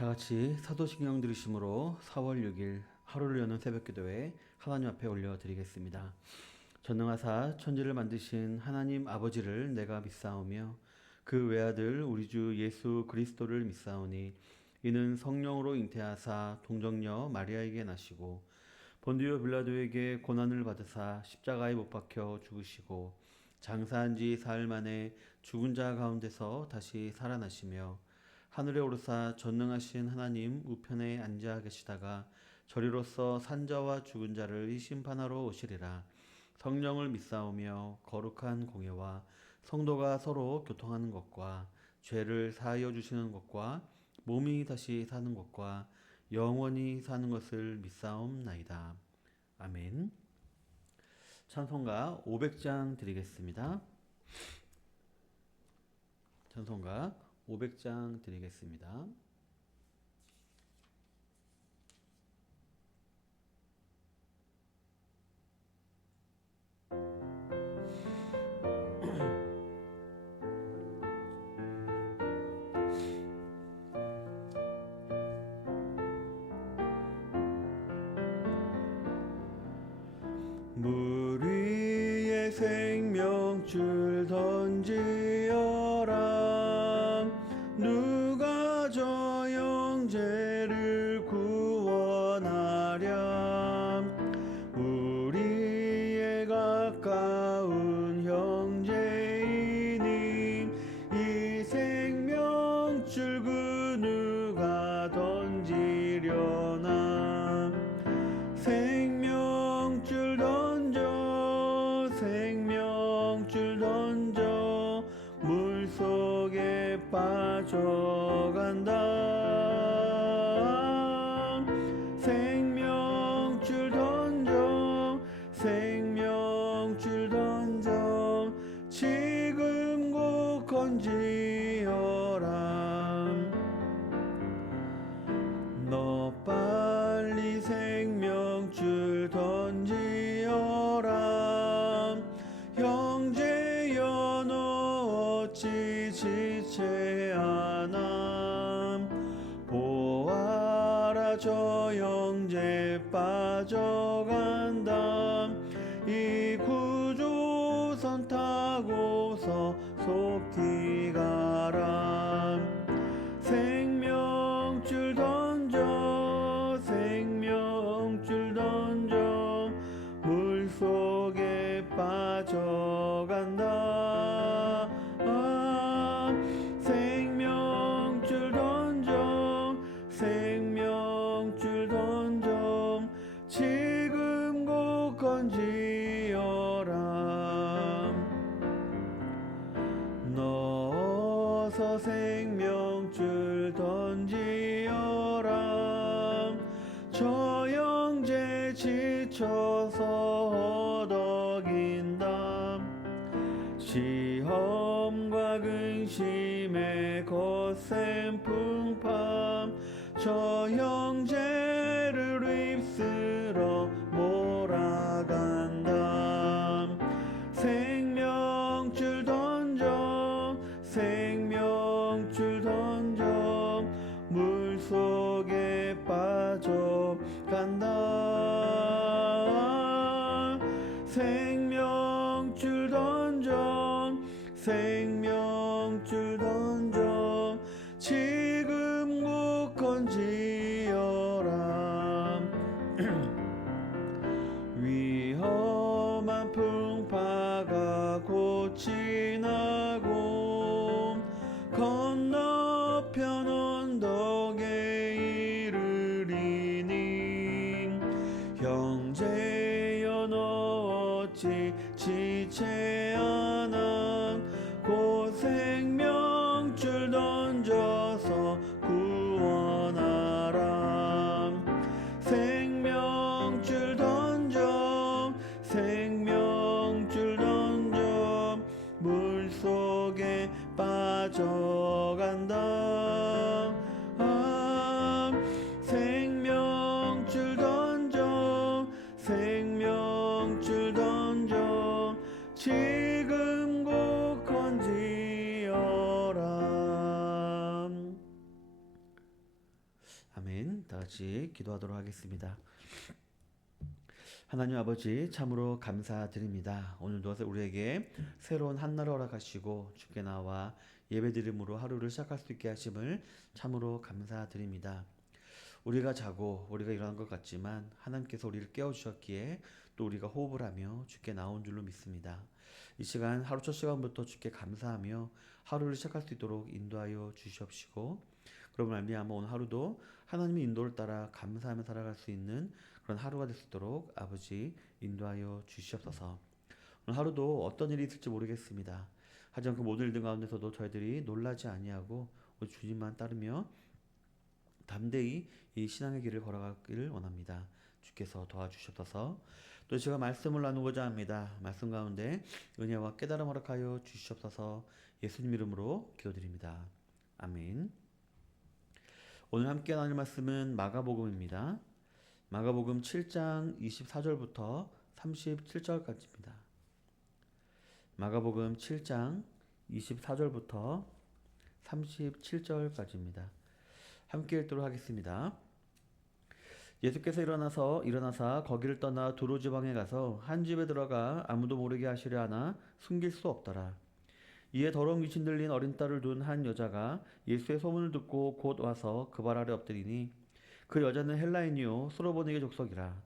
다 같이 사도신경 들으심으로 4월 6일 하루를 여는 새벽기도에 하나님 앞에 올려드리겠습니다. 전능하사 천지를 만드신 하나님 아버지를 내가 믿사오며 그 외아들 우리 주 예수 그리스도를 믿사오니 이는 성령으로 잉태하사 동정녀 마리아에게 나시고 본디오 빌라도에게 고난을 받으사 십자가에 못 박혀 죽으시고 장사한 지 사흘 만에 죽은 자 가운데서 다시 살아나시며 하늘에 오르사 전능하신 하나님 우편에 앉아 계시다가 저리로서 산자와 죽은 자를 심판하러 오시리라. 성령을 믿사오며 거룩한 공예와 성도가 서로 교통하는 것과 죄를 사하여 주시는 것과 몸이 다시 사는 것과 영원히 사는 것을 믿사옵나이다. 아멘. 찬송가 500장 드리겠습니다. 찬송가 500장 드리겠습니다. 물 위에 생명줄 던지어라. 누가 저 형제를 구원하랴. 우리의 가까운 형제이니 이 생명줄 그 누가 던지려나. 생명줄 던져 생명줄 던져 물속에 빠져간다. 생명줄 던져 생명줄 던져 지금 곧 건지어라. 너 빨리 생명줄 던지어라. 형제여 너 어찌 지체하나. 보아라 저 형제 빠져간다. 이 구조선 타고서 속히 가라. 생명줄 던져 생명줄 던져 물속에 빠져간다. 생명줄 던져 생명줄 던져 지금 곧 건지어라. 너 어서 생명줄 던지어라. 저 형제 지쳐서 허덕인다. 시험과 근심에 거센 풍파 저 형제를 휩쓸어 몰아간다. 생명줄 던져 생명줄 던져 물속에 빠져간다. 생명줄 던져 생명줄 던져 지금 곧 건지어라. 위험한 풍파가 곧 지나고 건너편 언덕에 이르리니 형제여 너 어찌 지체하나. 곧 생명줄 던져서 구원하라. 생명줄 던져 생명줄 던져 물속에 빠져간다. 생명줄 던져 생명줄 던져 지금 곧 건지어라. 같이 기도하도록 하겠습니다. 하나님 아버지 참으로 감사드립니다. 오늘도 우리에게 새로운 한날을 허락하시고 주께 나와 예배드림으로 하루를 시작할 수 있게 하심을 참으로 감사드립니다. 우리가 자고 우리가 일어난 것 같지만 하나님께서 우리를 깨워주셨기에 또 우리가 호흡을 하며 주께 나온 줄로 믿습니다. 이 시간 하루 첫 시간부터 주께 감사하며 하루를 시작할 수 있도록 인도하여 주시옵시고, 그러면 말미암아 오늘 하루도 하나님의 인도를 따라 감사하며 살아갈 수 있는 그런 하루가 될 수 있도록 아버지 인도하여 주시옵소서. 오늘 하루도 어떤 일이 있을지 모르겠습니다. 하지만 그 모든 일들 가운데서도 저희들이 놀라지 아니하고 오직 주님만 따르며 담대히 이 신앙의 길을 걸어가기를 원합니다. 주께서 도와주시옵소서. 또 제가 말씀을 나누고자 합니다. 말씀 가운데 은혜와 깨달음 허락하여 주시옵소서. 예수님 이름으로 기도드립니다. 아멘. 오늘 함께 나눌 말씀은 마가복음입니다. 마가복음 7장 24절부터 37절까지입니다. 마가복음 7장 24절부터 37절까지입니다. 함께 읽도록 하겠습니다. 예수께서 일어나사 거기를 떠나 두로 지방에 가서 한 집에 들어가 아무도 모르게 하시려 하나 숨길 수 없더라. 이에 더러운 귀신 들린 어린 딸을 둔 한 여자가 예수의 소문을 듣고 곧 와서 그 발 아래 엎드리니, 그 여자는 헬라인이요 수로보니게 족속이라.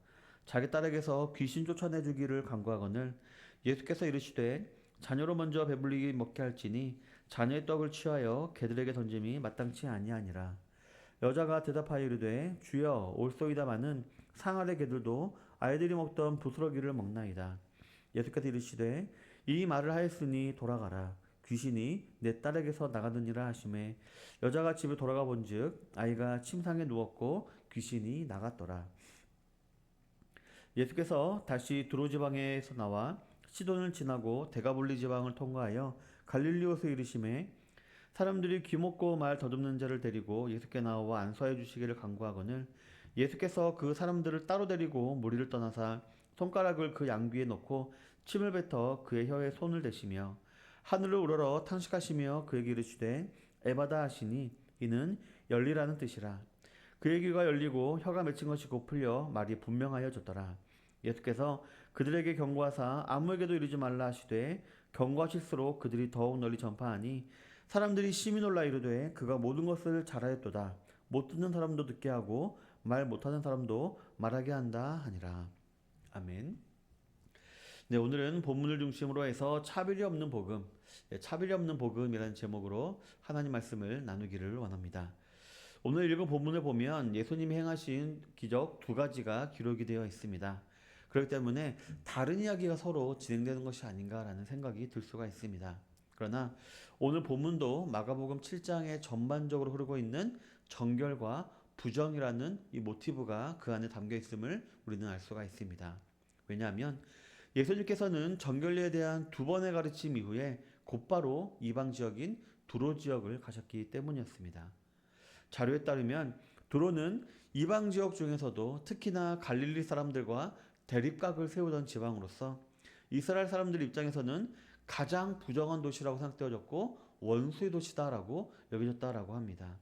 자기 딸에게서 귀신 쫓아내 주기를 간구하거늘 예수께서 이르시되 자녀로 먼저 배불리게 먹게 할지니 자녀의 떡을 취하여 개들에게 던짐이 마땅치 아니하니라. 여자가 대답하여 이르되 주여 올소이다마는 상아래 개들도 아이들이 먹던 부스러기를 먹나이다. 예수께서 이르시되 이 말을 하였으니 돌아가라. 귀신이 내 딸에게서 나가느니라 하시매, 여자가 집에 돌아가 본즉 아이가 침상에 누웠고 귀신이 나갔더라. 예수께서 다시 두로 지방에서 나와 시돈을 지나고 데가볼리 지방을 통과하여 갈릴리오에 이르시매, 사람들이 귀먹고 말 더듬는 자를 데리고 예수께 나와 안수하여 주시기를 간구하거늘 예수께서 그 사람들을 따로 데리고 무리를 떠나사 손가락을 그 양귀에 넣고 침을 뱉어 그의 혀에 손을 대시며 하늘을 우러러 탄식하시며 그에게 이르시되 에바다 하시니 이는 열리라는 뜻이라. 그의 귀가 열리고 혀가 맺힌 것이 곧 풀려 말이 분명하여졌더라. 예수께서 그들에게 경고하사 아무에게도 이르지 말라 하시되 경고하실수록 그들이 더욱 널리 전파하니 사람들이 심히 놀라 이르되 그가 모든 것을 잘하였도다. 못 듣는 사람도 듣게 하고 말 못하는 사람도 말하게 한다 하니라. 아멘. 네, 오늘은 본문을 중심으로 해서 차별이 없는 복음, 차별이 없는 복음이라는 제목으로 하나님 말씀을 나누기를 원합니다. 오늘 읽은 본문을 보면 예수님이 행하신 기적 두 가지가 기록이 되어 있습니다. 그렇기 때문에 다른 이야기가 서로 진행되는 것이 아닌가라는 생각이 들 수가 있습니다. 그러나 오늘 본문도 마가복음 7장에 전반적으로 흐르고 있는 정결과 부정이라는 이 모티브가 그 안에 담겨 있음을 우리는 알 수가 있습니다. 왜냐하면 예수님께서는 정결례에 대한 두 번의 가르침 이후에 곧바로 이방 지역인 두로 지역을 가셨기 때문이었습니다. 자료에 따르면 두로는 이방 지역 중에서도 특히나 갈릴리 사람들과 대립각을 세우던 지방으로서 이스라엘 사람들 입장에서는 가장 부정한 도시라고 생각되어졌고 원수의 도시다라고 여겨졌다라고 합니다.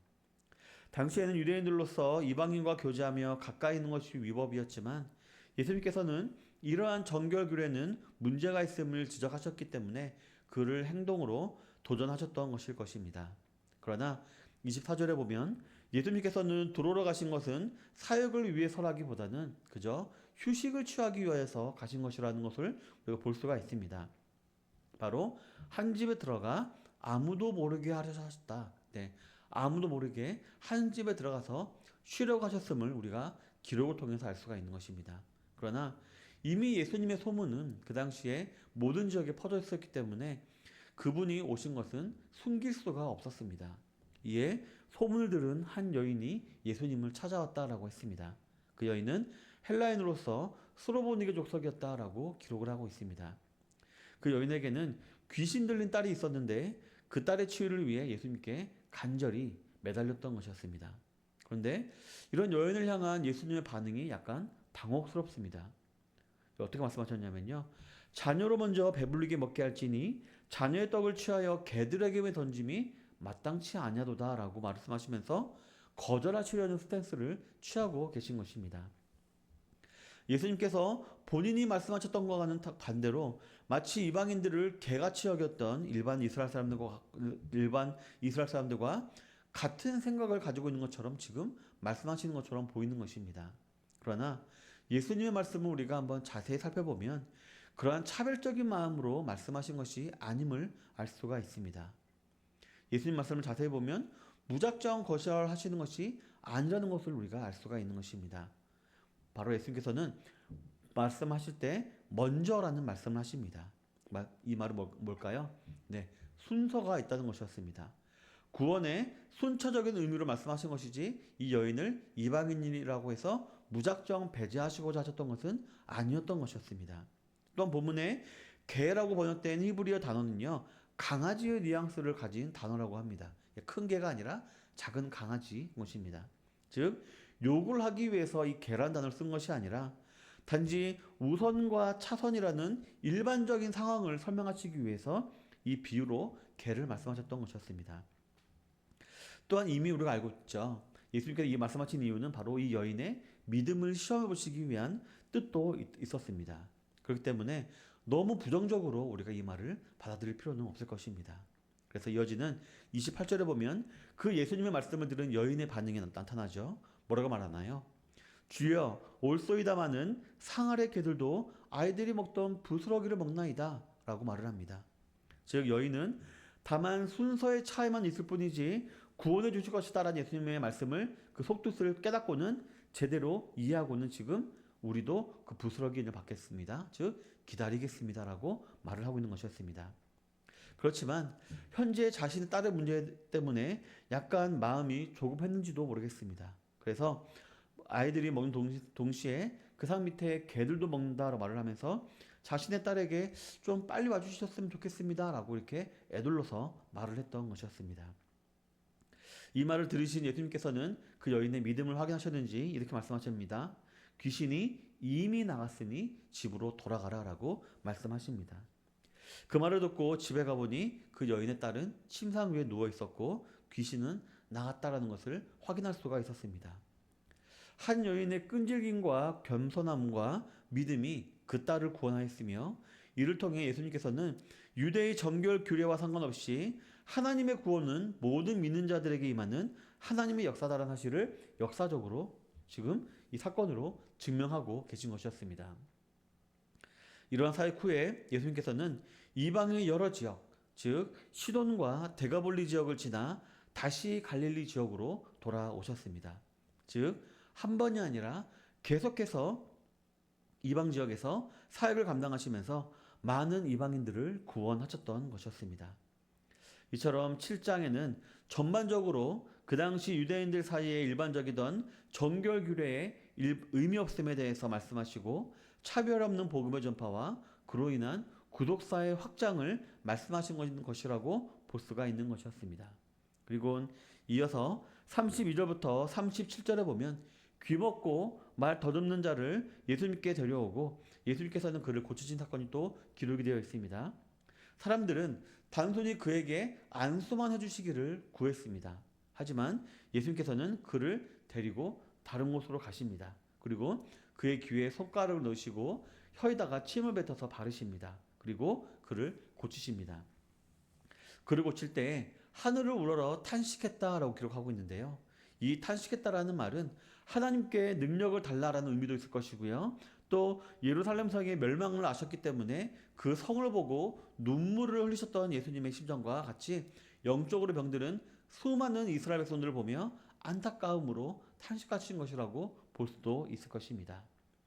당시에는 유대인들로서 이방인과 교제하며 가까이 있는 것이 위법이었지만 예수님께서는 이러한 정결 규례는 문제가 있음을 지적하셨기 때문에 그를 행동으로 도전하셨던 것일 것입니다. 그러나 24절에 보면 예수님께서는 두로로 가신 것은 사역을 위해서라기보다는 그저 휴식을 취하기 위해서 가신 것이라는 것을 우리가 볼 수가 있습니다. 바로 한 집에 들어가 아무도 모르게 하려고 하셨다. 네, 아무도 모르게 한 집에 들어가서 쉬려고 하셨음을 우리가 기록을 통해서 알 수가 있는 것입니다. 그러나 이미 예수님의 소문은 그 당시에 모든 지역에 퍼져 있었기 때문에 그분이 오신 것은 숨길 수가 없었습니다. 이에 소문을 들은 한 여인이 예수님을 찾아왔다라고 했습니다. 그 여인은 헬라인으로서 수로보니게 족속이었다라고 기록을 하고 있습니다. 그 여인에게는 귀신 들린 딸이 있었는데 그 딸의 치유를 위해 예수님께 간절히 매달렸던 것이었습니다. 그런데 이런 여인을 향한 예수님의 반응이 약간 당혹스럽습니다. 어떻게 말씀하셨냐면요, 자녀로 먼저 배불리게 먹게 할지니 자녀의 떡을 취하여 개들에게 던짐이 마땅치 아니하도다 라고 말씀하시면서 거절하시려는 스탠스를 취하고 계신 것입니다. 예수님께서 본인이 말씀하셨던 것과는 반대로 마치 이방인들을 개같이 여겼던 일반 이스라엘 사람들과 같은 생각을 가지고 있는 것처럼 지금 말씀하시는 것처럼 보이는 것입니다. 그러나 예수님의 말씀을 우리가 한번 자세히 살펴보면 그러한 차별적인 마음으로 말씀하신 것이 아님을 알 수가 있습니다. 예수님 말씀을 자세히 보면 무작정 거절하시는 것이 아니라는 것을 우리가 알 수가 있는 것입니다. 바로 예수님께서는 말씀하실 때 먼저라는 말씀을 하십니다. 이 말은 뭘까요? 네, 순서가 있다는 것이었습니다. 구원의 순차적인 의미로 말씀하신 것이지 이 여인을 이방인이라고 해서 무작정 배제하시고자 하셨던 것은 아니었던 것이었습니다. 또한 본문에 개라고 번역된 히브리어 단어는요, 강아지의 뉘앙스를 가진 단어라고 합니다. 큰 개가 아니라 작은 강아지 것입니다. 즉 욕을 하기 위해서 이 개란 단어를 쓴 것이 아니라 단지 우선과 차선이라는 일반적인 상황을 설명하시기 위해서 이 비유로 개를 말씀하셨던 것이었습니다. 또한 이미 우리가 알고 있죠. 예수님께서 이 말씀하신 이유는 바로 이 여인의 믿음을 시험해 보시기 위한 뜻도 있었습니다. 그렇기 때문에 너무 부정적으로 우리가 이 말을 받아들일 필요는 없을 것입니다. 그래서 이어지는 28절에 보면 그 예수님의 말씀을 들은 여인의 반응이 나타나죠. 뭐라고 말하나요? 주여 올소이다마는 상아래 개들도 아이들이 먹던 부스러기를 먹나이다 라고 말을 합니다. 즉 여인은 다만 순서의 차이만 있을 뿐이지 구원해 주실 것이다 라는 예수님의 말씀을 그 속뜻을 깨닫고는 제대로 이해하고는 지금 우리도 그 부스러기를 받겠습니다. 즉 기다리겠습니다 라고 말을 하고 있는 것이었습니다. 그렇지만 현재 자신의 딸의 문제 때문에 약간 마음이 조급했는지도 모르겠습니다. 그래서 아이들이 먹는 동시에 그 상 밑에 개들도 먹는다라고 말을 하면서 자신의 딸에게 좀 빨리 와주셨으면 좋겠습니다 라고 이렇게 애둘러서 말을 했던 것이었습니다. 이 말을 들으신 예수님께서는 그 여인의 믿음을 확인하셨는지 이렇게 말씀하십니다. 귀신이 이미 나갔으니 집으로 돌아가라 라고 말씀하십니다. 그 말을 듣고 집에 가보니 그 여인의 딸은 침상 위에 누워 있었고 귀신은 나갔다라는 것을 확인할 수가 있었습니다. 한 여인의 끈질김과 겸손함과 믿음이 그 딸을 구원하였으며 이를 통해 예수님께서는 유대의 정결 규례와 상관없이 하나님의 구원은 모든 믿는 자들에게 임하는 하나님의 역사다라는 사실을 역사적으로 지금 이 사건으로 증명하고 계신 것이었습니다. 이러한 사역 후에 예수님께서는 이방의 여러 지역, 즉 시돈과 데가볼리 지역을 지나 다시 갈릴리 지역으로 돌아오셨습니다. 즉 한 번이 아니라 계속해서 이방 지역에서 사역을 감당하시면서 많은 이방인들을 구원하셨던 것이었습니다. 이처럼 7장에는 전반적으로 그 당시 유대인들 사이에 일반적이던 정결 규례의 의미 없음에 대해서 말씀하시고 차별 없는 복음의 전파와 그로 인한 구독사의 확장을 말씀하신 것이라고 볼 수가 있는 것이었습니다. 그리고 이어서 32절부터 37절에 보면 귀먹고 말 더듬는 자를 예수님께 데려오고 예수님께서는 그를 고치신 사건이 또 기록이 되어 있습니다. 사람들은 단순히 그에게 안수만 해주시기를 구했습니다. 하지만 예수님께서는 그를 데리고 다른 곳으로 가십니다. 그리고 그의 귀에 손가락을 넣으시고 혀에다가 침을 뱉어서 바르십니다. 그리고 그를 고치십니다. 그를 고칠 때 하늘을 우러러 탄식했다라고 기록하고 있는데요. 이 탄식했다라는 말은 하나님께 능력을 달라라는 의미도 있을 것이고요. 또 예루살렘 성의 멸망을 아셨기 때문에 그 성을 보고 눈물을 흘리셨던 예수님의 심정과 같이 영적으로 병들은 수많은 이스라엘 백성들을 보며 안타까움으로 탄식하신 것이라고 볼 수도 있을 것입니다.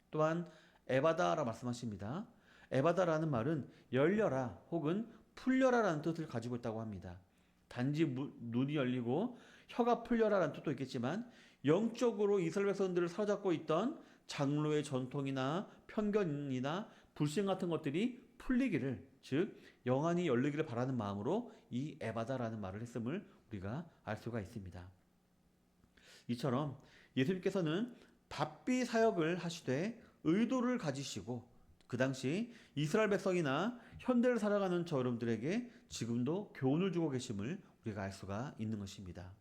또한 에바다라 말씀하십니다. 에바다라는 말은 열려라 혹은 풀려라라는 뜻을 가지고 있다고 합니다. 단지 눈이 열리고 혀가 풀려라라는 뜻도 있겠지만 영적으로 이스라엘 백성들을 사로잡고 있던 장로의 전통이나 편견이나 불신 같은 것들이 풀리기를, 즉 영안이 열리기를 바라는 마음으로 이 에바다라는 말을 했음을 우리가 알 수가 있습니다. 이처럼 예수님께서는 바삐 사역을 하시되 의도를 가지시고 그 당시 이스라엘 백성이나 현대를 살아가는 저 여러분들에게 지금도 교훈을 주고 계심을 우리가 알 수가 있는 것입니다.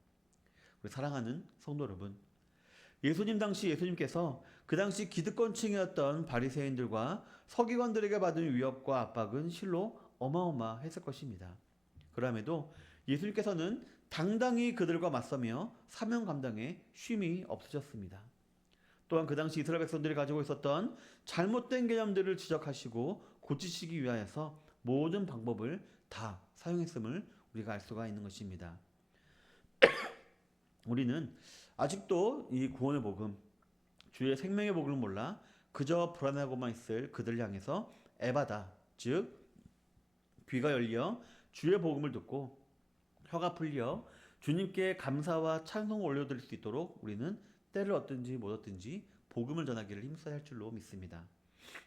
우리 사랑하는 성도 여러분, 예수님께서 그 당시 기득권층이었던 바리새인들과 서기관들에게 받은 위협과 압박은 실로 어마어마했을 것입니다. 그럼에도 예수님께서는 당당히 그들과 맞서며 사명 감당에 쉼이 없으셨습니다. 또한 그 당시 이스라엘 백성들이 가지고 있었던 잘못된 개념들을 지적하시고 고치시기 위하여서 모든 방법을 다 사용했음을 우리가 알 수가 있는 것입니다. 우리는 아직도 이 구원의 복음, 주의 생명의 복음을 몰라 그저 불안하고만 있을 그들을 향해서 에바다, 즉 귀가 열려 주의 복음을 듣고 혀가 풀려 주님께 감사와 찬송을 올려드릴 수 있도록 우리는 때를 얻든지 못 얻든지 복음을 전하기를 힘써야 할 줄로 믿습니다.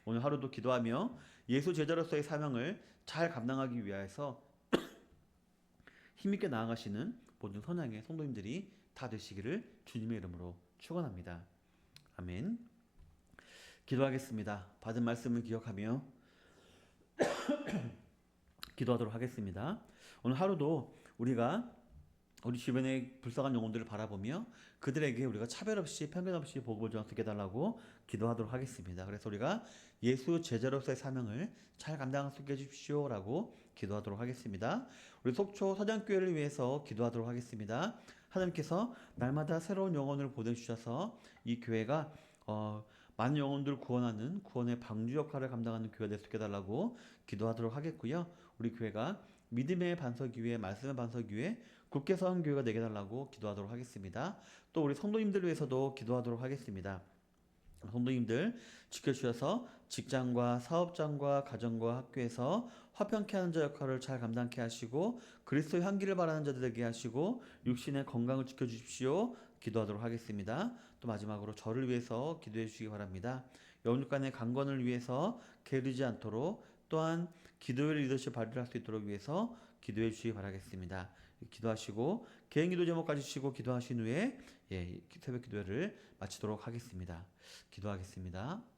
오늘 하루도 기도하며 예수 제자로서의 사명을 잘 감당하기 위해서 힘있게 나아가시는 모든 선양의 성도님들이 다 되시기를 주님의 이름으로 축원합니다. 아멘. 기도하겠습니다. 받은 말씀을 기억하며 기도하도록 하겠습니다. 오늘 하루도 우리가 우리 주변의 불쌍한 영혼들을 바라보며 그들에게 우리가 차별 없이 편견 없이 복음을 전하게 해달라고 기도하도록 하겠습니다. 그래서 우리가 예수 제자로서의 사명을 잘 감당할 수 있게 해주십시오라고 기도하도록 하겠습니다. 우리 속초 서장교회를 위해서 기도하도록 하겠습니다. 하나님께서 날마다 새로운 영혼을 보내주셔서 이 교회가 많은 영혼들을 구원하는 구원의 방주 역할을 감당하는 교회가 될 수 있게 해달라고 기도하도록 하겠고요. 우리 교회가 믿음의 반석 위에 말씀의 반석 위에 굳게 선 교회가 되게 해달라고 기도하도록 하겠습니다. 또 우리 성도님들 위해서도 기도하도록 하겠습니다. 성도님들 지켜주셔서 직장과 사업장과 가정과 학교에서 화평케 하는 자 역할을 잘 감당케 하시고 그리스도의 향기를 바라는 자들 되게 하시고 육신의 건강을 지켜주십시오. 기도하도록 하겠습니다. 또 마지막으로 저를 위해서 기도해 주시기 바랍니다. 영육간의 강건을 위해서 게으르지 않도록 또한 기도의 리더십 발휘할 수 있도록 위해서 기도해 주시기 바라겠습니다. 기도하시고 개인 기도 제목까지 주시고 기도하신 후에 새벽 기도를 마치도록 하겠습니다. 기도하겠습니다.